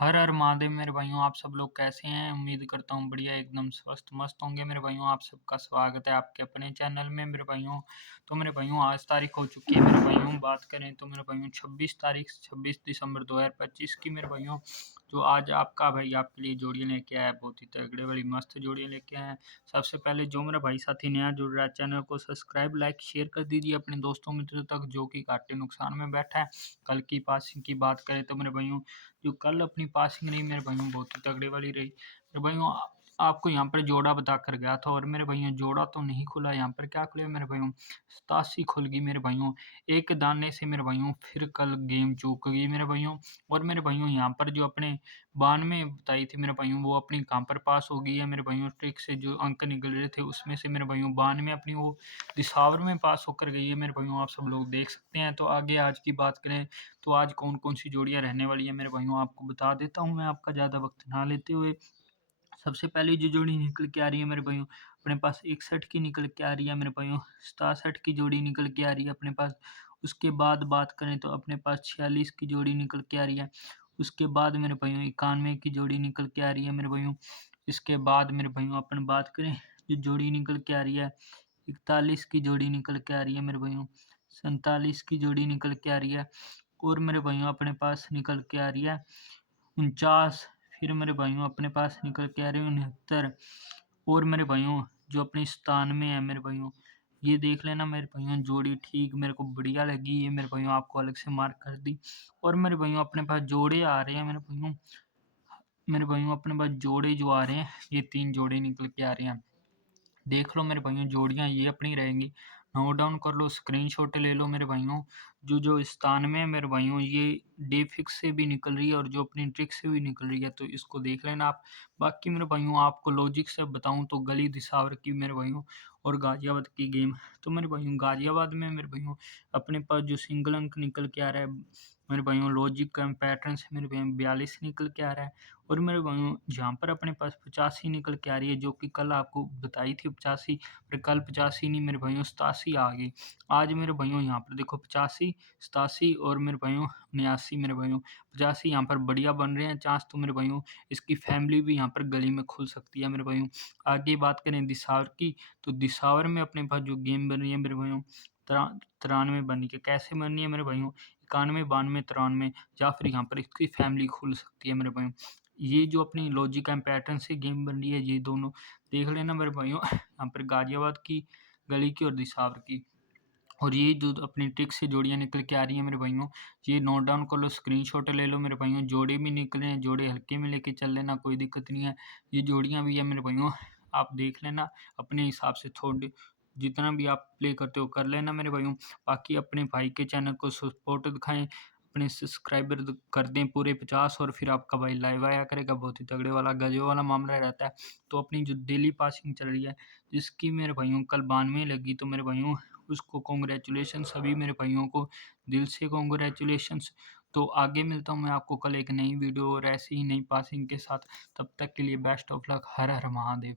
हर हर महादेव मेरे भाइयों, आप सब लोग कैसे हैं? उम्मीद करता हूँ बढ़िया एकदम स्वस्थ मस्त होंगे मेरे भाइयों। आप सबका स्वागत है आपके अपने चैनल में मेरे भाइयों। तो मेरे भाइयों आज तारीख हो चुकी है मेरे भाइयों, बात करें तो मेरे भाइयों 26 दिसंबर 2025 की मेरे भाइयों। तो आज आपका भाई आपके लिए जोड़ियाँ लेके आया है, बहुत ही तगड़े वाली मस्त जोड़ियाँ लेके आए हैं। सबसे पहले जो मेरा भाई साथी नया जुड़ रहा है, चैनल को सब्सक्राइब लाइक शेयर कर दीजिए अपने दोस्तों मित्रों तक जो कि घाटे नुकसान में बैठा है। कल की पासिंग की बात करें तो मेरे भाइयों जो कल अपनी पासिंग रही मेरे भाइयों, बहुत ही तगड़े वाली रही मेरे भाइयों। आपको यहाँ पर जोड़ा बता कर गया था और मेरे भाइयों जोड़ा तो नहीं खुला, यहाँ पर क्या खुला मेरे भाइयों, 87 खुल गई मेरे भाइयों। एक दाने से मेरे भाइयों फिर कल गेम चूक गई मेरे भाइयों। और मेरे भाइयों यहाँ पर जो अपने 92 बताई थी मेरे भाइयों, वो अपनी कहाँ पर पास हो गई है मेरे भाइयों। ट्रिक से जो अंक निकल रहे थे उसमें से मेरे भाइयों 92 अपनी वो दिसावर में पास होकर गई है मेरे भाइयों, आप सब लोग देख सकते हैं। तो आगे आज की बात करें तो आज कौन-कौन सी जोड़ियाँ रहने वाली हैं मेरे भाइयों, आपको बता देता हूँ मैं आपका ज़्यादा वक़्त ना लेते हुए। सबसे पहली जो जोड़ी निकल के आ रही है मेरे भाइयों, अपने पास 61 की निकल के आ रही है मेरे भाइयों, 67 की जोड़ी निकल के आ रही है अपने पास। उसके बाद बात करें तो अपने पास 46 की जोड़ी निकल के आ रही है। उसके बाद मेरे भाइयों 91 की जोड़ी निकल के आ रही है मेरे भाइयों। इसके बाद मेरे भाइयों अपन बात करें, जो जोड़ी निकल के आ रही है, 41 की जोड़ी निकल के आ रही है मेरे भाइयों, 47 की जोड़ी निकल के आ रही है। और मेरे भाइयों अपने पास निकल के आ रही है 49। फिर मेरे भाइयों अपने पास निकल के आ रही है 69। और मेरे भाइयों जो अपनी 97 है मेरे भाइयों, ये देख लेना मेरे भाइयों, जोड़ी ठीक मेरे को बढ़िया लगी, ये मेरे भाइयों आपको अलग से मार्क कर दी। और मेरे भाइयों अपने पास जोड़े आ रहे हैं मेरे भाइयों अपने पास जोड़े जो आ रहे हैं, ये 3 जोड़े निकल के आ रहे हैं। देख लो मेरे भाइयों, जोड़ियाँ ये अपनी रहेंगी। नोट डाउन कर लो, स्क्रीनशॉट ले लो मेरे भाइयों। जो स्थान में है मेरे भाइयों, ये डे फिक्स से भी निकल रही है और जो अपनी ट्रिक से भी निकल रही है, तो इसको देख लेना आप। बाकी मेरे भाइयों आपको लॉजिक से बताऊँ तो गली दिसावर की मेरे भाइयों और गाज़ियाबाद की गेम। तो मेरे भाइयों गाज़ियाबाद में मेरे भाइयों अपने पास जो सिंगल अंक निकल के आ रहा है मेरे भाइयों, लॉजिक का पैटर्न से मेरे भाइयों 42 निकल के आ रहा है। और मेरे भाइयों जहाँ पर अपने पास 85 निकल के आ रही है, जो कि कल आपको बताई थी 85, पर कल 85 नहीं मेरे भाइयों 87 आ गई। आज मेरे भाइयों यहाँ पर देखो 85, 87 और मेरे भाइयों 89 मेरे भाइयों, 85 यहाँ पर बढ़िया बन रहे हैं चांस, तो मेरे भाइयों इसकी फैमिली भी यहाँ पर गली में खुल सकती है मेरे भाइयों। आगे बात करें दिसावर की, तो दिसावर में अपने पास जो गेम बन रही है मेरे भाइयों, 93 बन रही है। कैसे बन रही है मेरे भाइयों, 91, 92, 93, या फिर यहाँ पर इसकी फैमिली खुल सकती है मेरे भाइयों। ये जो अपनी लॉजिक एंड पैटर्न से गेम बन रही है, ये दोनों देख लेना मेरे भाइयों, यहाँ पर गाजियाबाद की, गली की और दिसावर की। और ये जो अपनी ट्रिक से जोड़ियाँ निकल के आ रही हैं मेरे भाइयों, ये नोट डाउन कर लो, स्क्रीनशॉट ले लो मेरे भाइयों। जोड़े भी निकले हैं, जोड़े हल्के में लेके चल लेना, कोई दिक्कत नहीं है। ये जोड़ियाँ भी है मेरे भाइयों, आप देख लेना अपने हिसाब से, थोड़े जितना भी आप प्ले करते हो कर लेना मेरे भाइयों। बाकी अपने भाई के चैनल को सपोर्ट दिखाएँ, अपने सब्सक्राइबर कर दें पूरे 50, और फिर आपका भाई लाइव आया करेगा, बहुत ही तगड़े वाला गज़ब वाला मामला रहता है। तो अपनी जो डेली पासिंग चल रही है, जिसकी मेरे भाइयों कल 92 लगी, तो मेरे भाइयों उसको कांग्रेचुलेशन, सभी मेरे भाइयों को दिल से कांग्रेचुलेशंस। तो आगे मिलता हूँ मैं आपको कल एक नई वीडियो और ऐसी ही नई पासिंग के साथ। तब तक के लिए best of luck. Her her Mahadev.